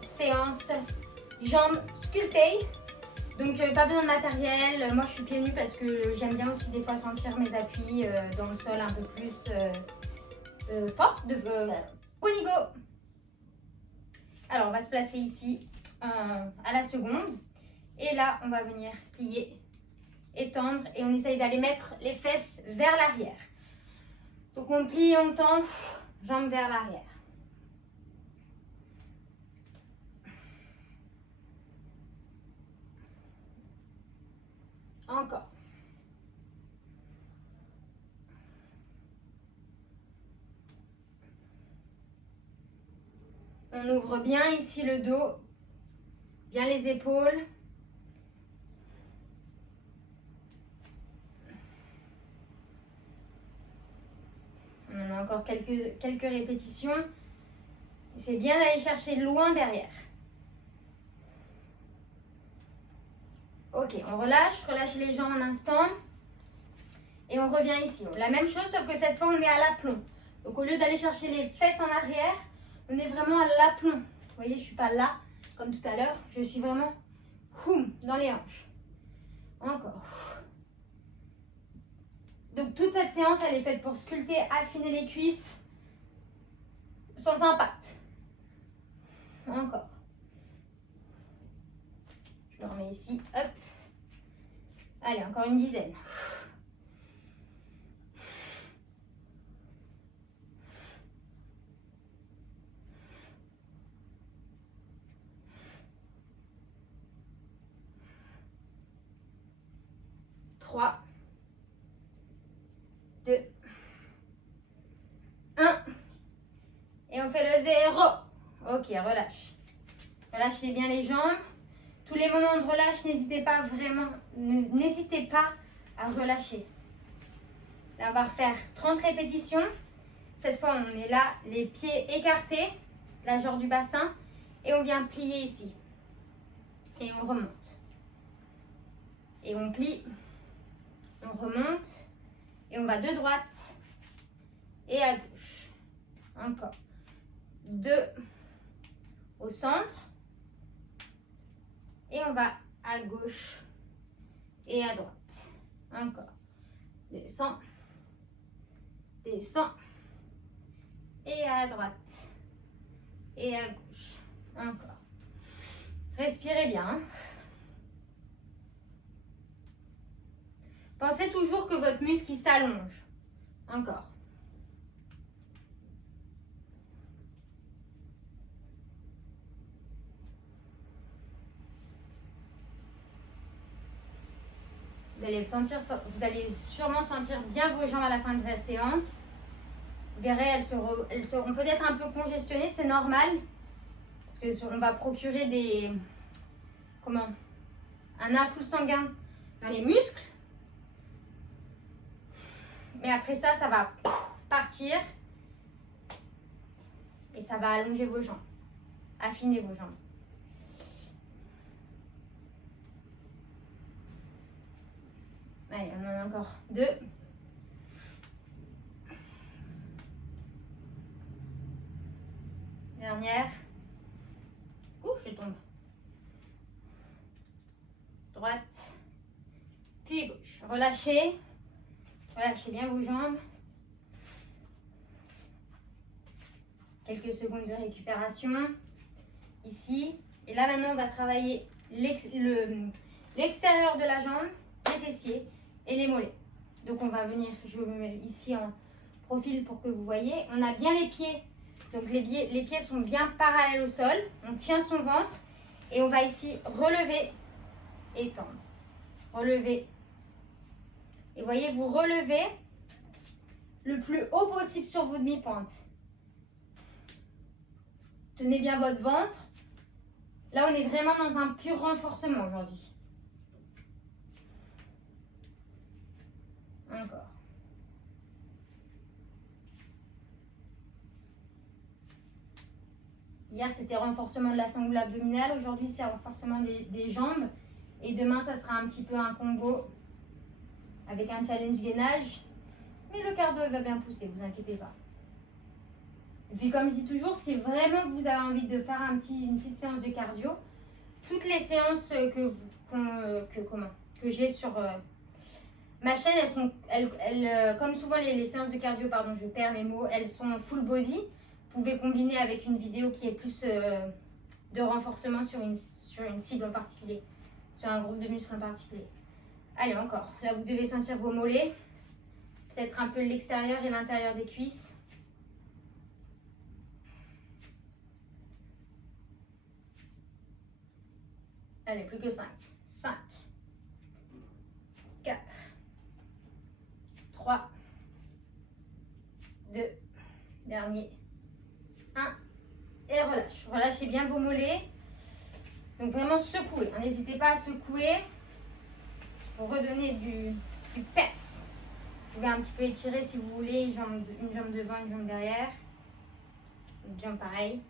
séance jambes sculptées. Donc pas besoin de matériel, moi je suis pieds nus parce que j'aime bien aussi des fois sentir mes appuis dans le sol un peu plus fort. Go. Alors on va se placer ici à la seconde et là on va venir plier, étendre et on essaye d'aller mettre les fesses vers l'arrière. Donc on plie, on tend, jambes vers l'arrière. Encore. On ouvre bien ici le dos, bien les épaules. On a encore quelques répétitions. C'est bien d'aller chercher loin derrière. Ok, on relâche les jambes un instant. Et on revient ici. La même chose, sauf que cette fois, on est à l'aplomb. Donc, au lieu d'aller chercher les fesses en arrière, on est vraiment à l'aplomb. Vous voyez, je ne suis pas là, comme tout à l'heure. Je suis vraiment dans les hanches. Encore. Donc, toute cette séance, elle est faite pour sculpter, affiner les cuisses sans impact. Encore. Je le remets ici. Hop. Allez, encore une dizaine. Trois. 2, 1. Et on fait le 0. Ok, relâche. Relâchez bien les jambes. Tous les moments de relâche, n'hésitez pas à relâcher. Là, on va refaire 30 répétitions. Cette fois, on est là, les pieds écartés, la genre du bassin. Et on vient plier ici. Et on remonte. Et on plie. On remonte. Et on va de droite et à gauche. Encore. 2 au centre. Et on va à gauche et à droite. Encore. Descends. Descends. Et à droite. Et à gauche. Encore. Respirez bien. Pensez toujours que votre muscle s'allonge. Encore. Vous allez sûrement sentir bien vos jambes à la fin de la séance. Vous verrez, elles seront peut-être un peu congestionnées, c'est normal. Parce qu'on va procurer un afflux sanguin dans les muscles. Mais après ça, ça va partir. Et ça va allonger vos jambes. Affiner vos jambes. Allez, on en a encore 2. Dernière. Ouh, je tombe. Droite. Puis gauche. Relâchez. Relâchez bien vos jambes. Quelques secondes de récupération. Ici. Et là, maintenant, on va travailler l'extérieur de la jambe, les fessiers et les mollets. Donc, on va venir, je me mets ici en profil pour que vous voyez. On a bien les pieds. Donc, les pieds sont bien parallèles au sol. On tient son ventre. Et on va ici relever et tendre. Relever. Et voyez, vous relevez le plus haut possible sur vos demi-pointes. Tenez bien votre ventre. Là, on est vraiment dans un pur renforcement aujourd'hui. Encore. Hier, c'était renforcement de la sangle abdominale. Aujourd'hui, c'est renforcement des jambes. Et demain, ça sera un petit peu un combo avec un challenge gainage. Mais le cardio va bien pousser, vous inquiétez pas. Et puis comme je dis toujours, si vraiment vous avez envie de faire une petite séance de cardio, toutes les séances que j'ai sur ma chaîne, comme souvent les séances de cardio, pardon, je perds mes mots, elles sont full body. Vous pouvez combiner avec une vidéo qui est plus de renforcement sur une cible en particulier, sur un groupe de muscles en particulier. Allez, encore. Là, vous devez sentir vos mollets, peut-être un peu l'extérieur et l'intérieur des cuisses. Allez, plus que 5. 5, 4, 3, 2, dernier, 1, et relâche. Relâchez bien vos mollets. Donc vraiment secouez, n'hésitez pas à secouer pour redonner du peps. Vous pouvez un petit peu étirer si vous voulez, une jambe devant, une jambe derrière. Une jambe pareil.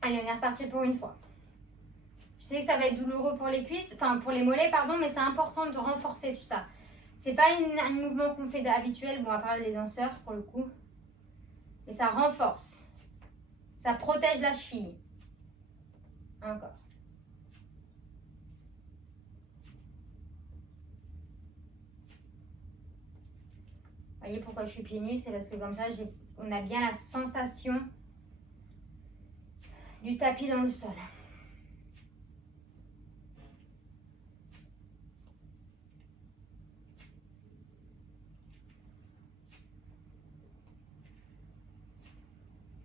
Allez, on est reparti pour une fois. Je sais que ça va être douloureux pour les cuisses, enfin pour les mollets, pardon, mais c'est important de renforcer tout ça. C'est pas un mouvement qu'on fait d'habituel, bon à part les danseurs pour le coup. Mais ça renforce. Ça protège la cheville. Encore. Vous voyez pourquoi je suis pieds nus, c'est parce que comme ça, on a bien la sensation du tapis dans le sol.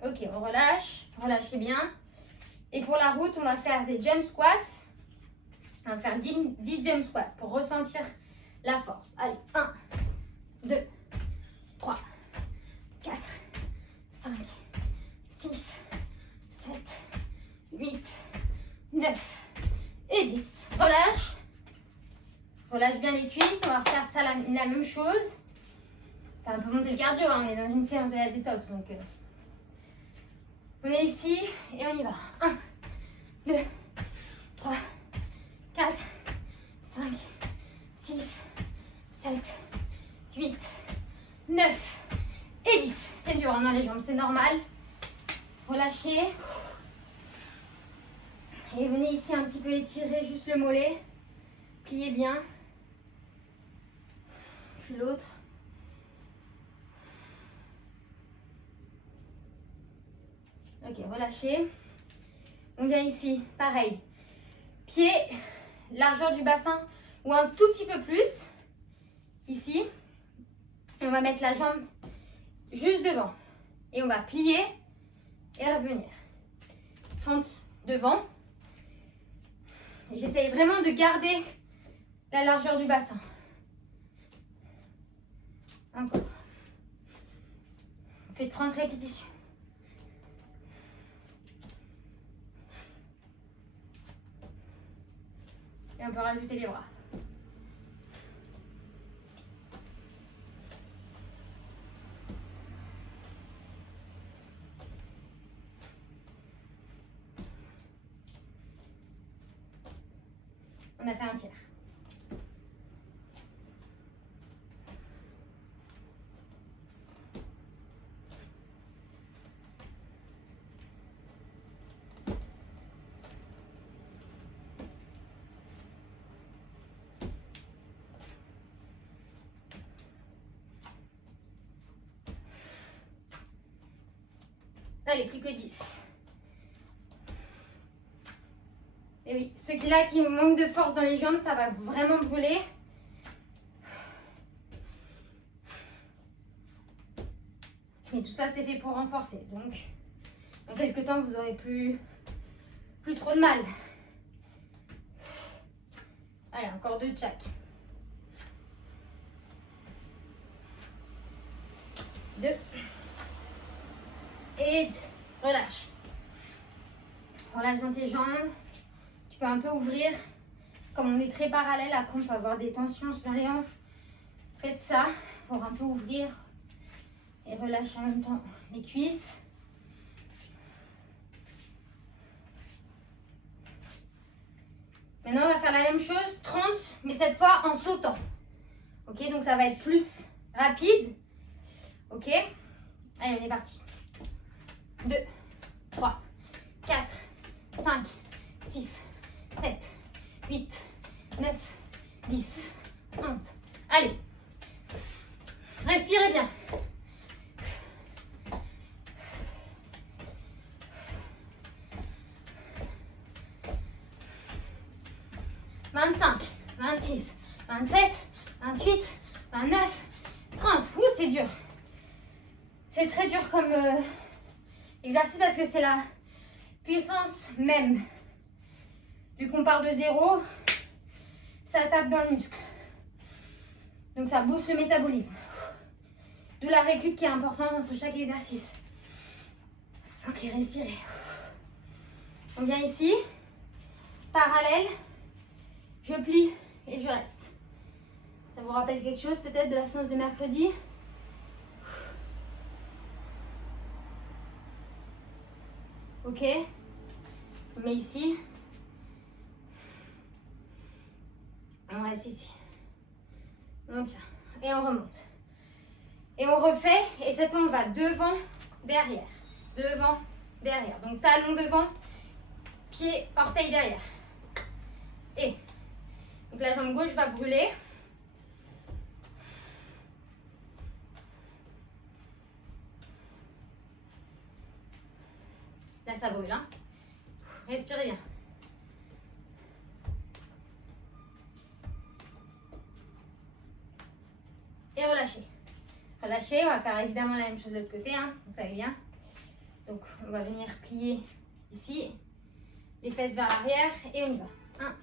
Ok, on relâche, relâchez bien. Et pour la route, on va faire des jump squats. On va faire 10 jump squats pour ressentir la force. Allez, 1, 2, 3, 4, 5, 6, 7, 8, 9 et 10. Relâche. Relâche bien les cuisses. On va refaire ça la même chose. Enfin, on peut monter le cardio, hein. On est dans une séance de la détox. Donc, on est ici et on y va. 1, 2, 3, 4, 5, 6, 7, 8, 9 et 10. C'est dur dans les jambes, c'est normal. Relâchez. Et venez ici un petit peu étirer juste le mollet. Pliez bien. Puis l'autre. Ok, relâchez. On vient ici, pareil. Pied, largeur du bassin ou un tout petit peu plus. Ici. Et on va mettre la jambe juste devant. Et on va plier et revenir. Fente devant. J'essaye vraiment de garder la largeur du bassin. Encore. On fait 30 répétitions. Et on peut rajouter les bras. On a fait un tiers. Allez, plus que 10. Et oui, ceux qui manquent de force dans les jambes, ça va vraiment brûler. Et tout ça, c'est fait pour renforcer. Donc, dans quelques temps, vous n'aurez plus trop de mal. Allez, encore 2 de chaque. 2. Et 2. Relâche. Relâche dans tes jambes. Tu peux un peu ouvrir. Comme on est très parallèle, après on peut avoir des tensions sur les hanches. Faites ça pour un peu ouvrir et relâcher en même temps les cuisses. Maintenant, on va faire la même chose, 30, mais cette fois en sautant. Ok, donc ça va être plus rapide. Ok, allez, on est parti. 2, 3, 4, 5, 6, 7, 8, 9, 10, 11. Allez, respirez bien. « 25, 26, 27, 28, 29, 30. Ouh, c'est dur. C'est très dur comme exercice parce que c'est la puissance même. Vu qu'on part de zéro, ça tape dans le muscle. Donc ça booste le métabolisme. D'où la récup qui est importante entre chaque exercice. Ok, respirez. On vient ici, parallèle, je plie et je reste. Ça vous rappelle quelque chose peut-être de la séance de mercredi? Ok, on met ici. On reste ici. On tient et on remonte. Et on refait, et cette fois on va devant, derrière. Devant, derrière. Donc talon devant, pied, orteil derrière. Et donc la jambe gauche va brûler. Là ça brûle, hein. Respirez bien. Et relâchez. Relâchez, on va faire évidemment la même chose de l'autre côté, hein, vous savez bien. Donc on va venir plier ici, les fesses vers l'arrière et on y va. 1,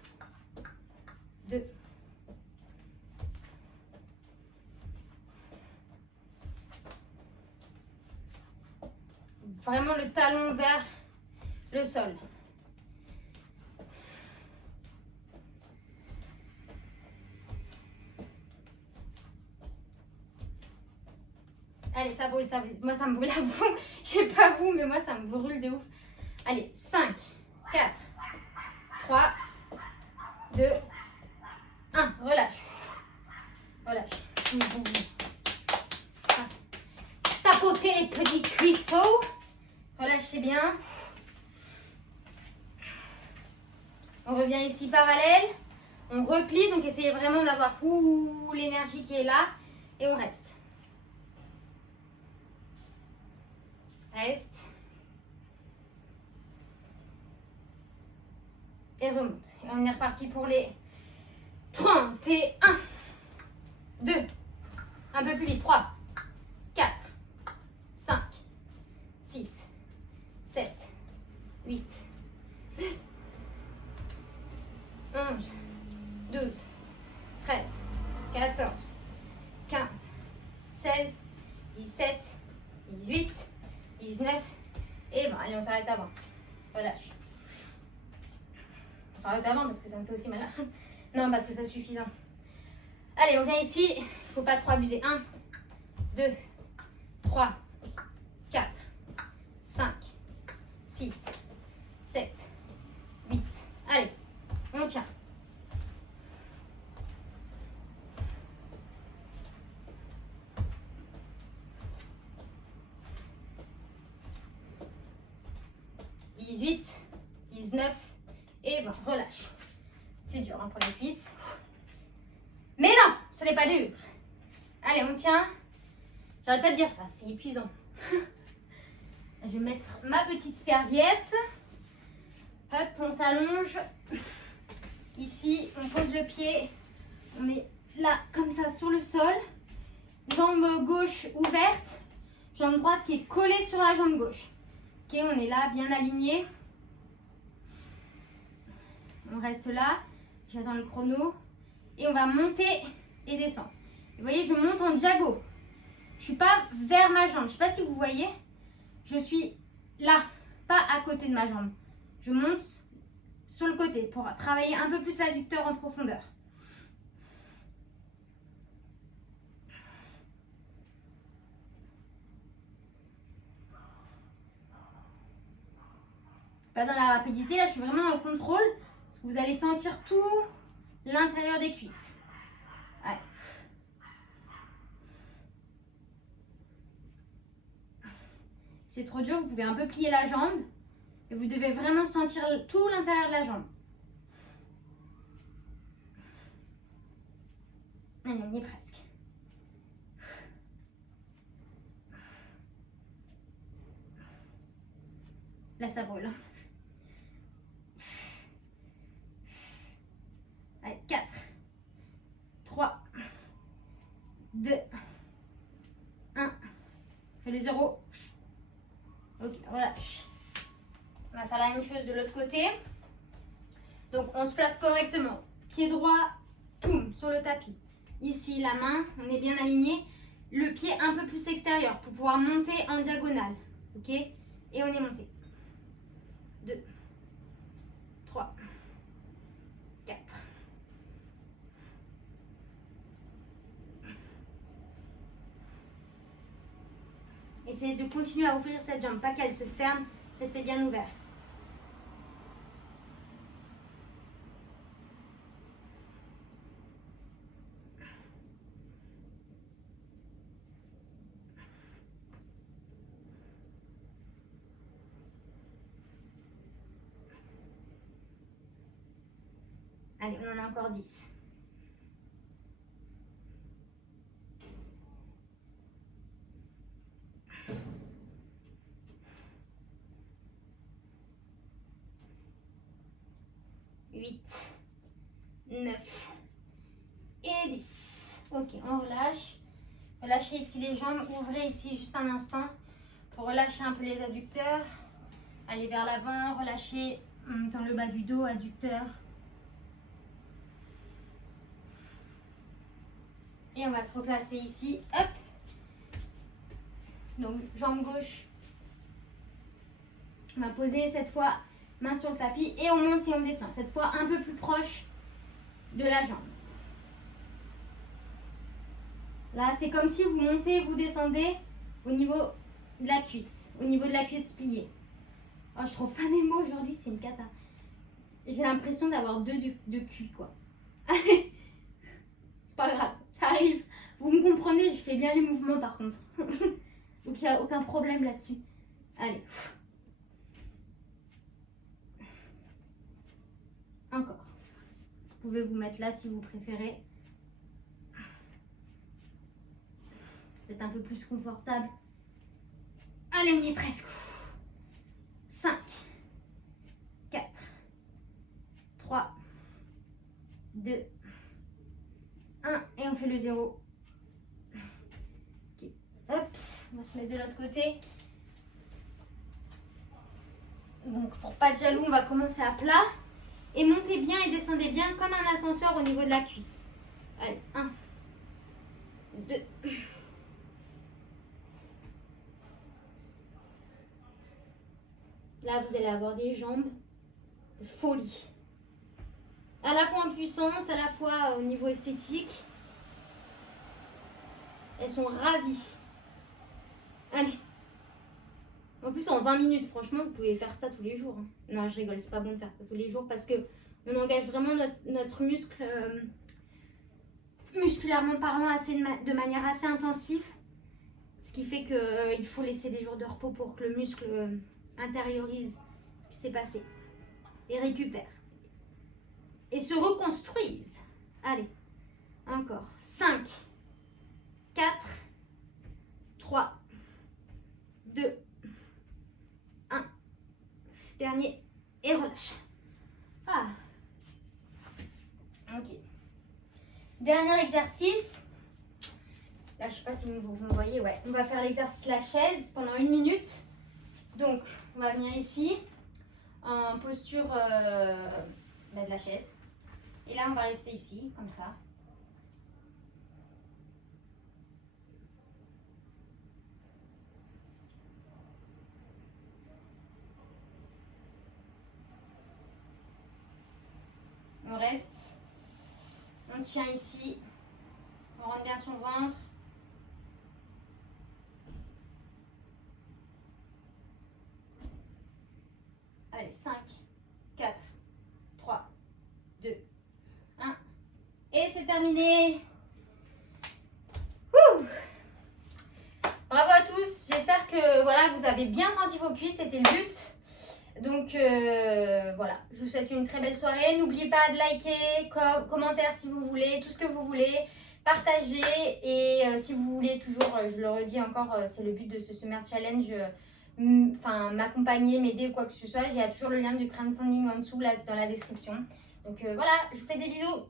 2, vraiment le talon vers le sol. Allez, ça brûle, ça brûle. Moi, ça me brûle à vous. Je sais pas vous, mais moi, ça me brûle de ouf. Allez, 5, 4, 3, 2, 1. Relâche. Relâche. Tapotez les petits cuisseaux. Relâchez bien. On revient ici parallèle. On replie. Donc, essayez vraiment d'avoir l'énergie qui est là. Et on reste. Reste. Et remonte. Et on est reparti pour les 31. 2. Un peu plus vite. 3, 4, 5, 6, 7, 8, 11, 12, 13, 14, 15, 16, 17, 18, 19 et 20. Allez, on s'arrête avant. Relâche. On s'arrête avant parce que ça me fait aussi mal. Non, parce que c'est suffisant. Allez, on vient ici. Il ne faut pas trop abuser. 1, 2, 3, 4, 5, 6, 7, 8. Allez, on tient. « 18, 19 et 20. » Relâche. C'est dur hein, pour les cuisses. Mais non, ce n'est pas dur. Allez, on tient. J'arrête pas de dire ça, c'est épuisant. Je vais mettre ma petite serviette. Hop, on s'allonge. Ici, on pose le pied. On est là, comme ça, sur le sol. Jambe gauche ouverte. Jambe droite qui est collée sur la jambe gauche. Ok, on est là, bien aligné. On reste là. J'attends le chrono. Et on va monter et descendre. Vous voyez, je monte en diago. Je ne suis pas vers ma jambe. Je ne sais pas si vous voyez. Je suis là, pas à côté de ma jambe. Je monte sur le côté pour travailler un peu plus l'adducteur en profondeur. Pas dans la rapidité, là je suis vraiment en contrôle. Parce Vous allez sentir tout l'intérieur des cuisses. Allez. C'est trop dur, vous pouvez un peu plier la jambe. Et vous devez vraiment sentir tout l'intérieur de la jambe. Allez, on y est presque. Là, ça brûle. Allez, 4, 3, 2, 1. Fais le 0. Ok, relâche. On va faire la même chose de l'autre côté. Donc, on se place correctement. Pied droit, poum, sur le tapis. Ici, la main, on est bien aligné. Le pied un peu plus extérieur pour pouvoir monter en diagonale. Ok? Et on est monté. 2, 3, 4. Essayez de continuer à ouvrir cette jambe, pas qu'elle se ferme. Restez bien ouvert. Allez, on en a encore 10. Huit, 9 et 10. Ok, on relâche. Relâchez ici les jambes. Ouvrez ici juste un instant pour relâcher un peu les adducteurs. Allez vers l'avant. Relâchez dans le bas du dos, adducteur. Et on va se replacer ici. Hop. Donc, jambe gauche. On va poser cette fois main sur le tapis et on monte et on descend. Cette fois un peu plus proche de la jambe. Là, c'est comme si vous montez, vous descendez au niveau de la cuisse. Au niveau de la cuisse pliée. Oh, je trouve pas mes mots aujourd'hui, c'est une cata. J'ai l'impression d'avoir deux de cul, quoi. Allez, c'est pas grave, ça arrive. Vous me comprenez, je fais bien les mouvements par contre. Donc il n'y a aucun problème là-dessus. Allez. Encore. Vous pouvez vous mettre là si vous préférez. C'est peut-être un peu plus confortable. Allez, on y est presque. 5, 4, 3, 2, 1. Et on fait le 0. Okay. Hop, on va se mettre de l'autre côté. Donc, pour pas de jaloux, on va commencer à plat. Et montez bien et descendez bien comme un ascenseur au niveau de la cuisse. Allez, 1, 2. Là, vous allez avoir des jambes de folie. À la fois en puissance, à la fois au niveau esthétique. Elles sont ravies. Allez. En plus, en 20 minutes, franchement, vous pouvez faire ça tous les jours. Non, je rigole, c'est pas bon de faire ça tous les jours parce que on engage vraiment notre muscle, musculairement parlant, de manière assez intensive. Ce qui fait qu'il faut laisser des jours de repos pour que le muscle intériorise ce qui s'est passé et récupère. Et se reconstruise. Allez, encore. 5, 4, 3, 2, 1. Dernier. Et relâche. Ah. Ok. Dernier exercice. Là, je sais pas si vous me voyez. Ouais. On va faire l'exercice la chaise pendant 1 minute. Donc, on va venir ici en posture de la chaise. Et là, on va rester ici, comme ça. On reste. On tient ici. On rentre bien son ventre. Allez, 5, 4, 3, Et c'est terminé. Ouh. Bravo à tous. J'espère que voilà, vous avez bien senti vos cuisses. C'était le but. Donc voilà, je vous souhaite une très belle soirée. N'oubliez pas de liker, commentaire si vous voulez, tout ce que vous voulez. Partagez et si vous voulez toujours, je le redis encore, c'est le but de ce Summer Challenge, m'accompagner, m'aider ou quoi que ce soit. Il y a toujours le lien du crowdfunding en dessous là dans la description. Donc voilà, je vous fais des bisous.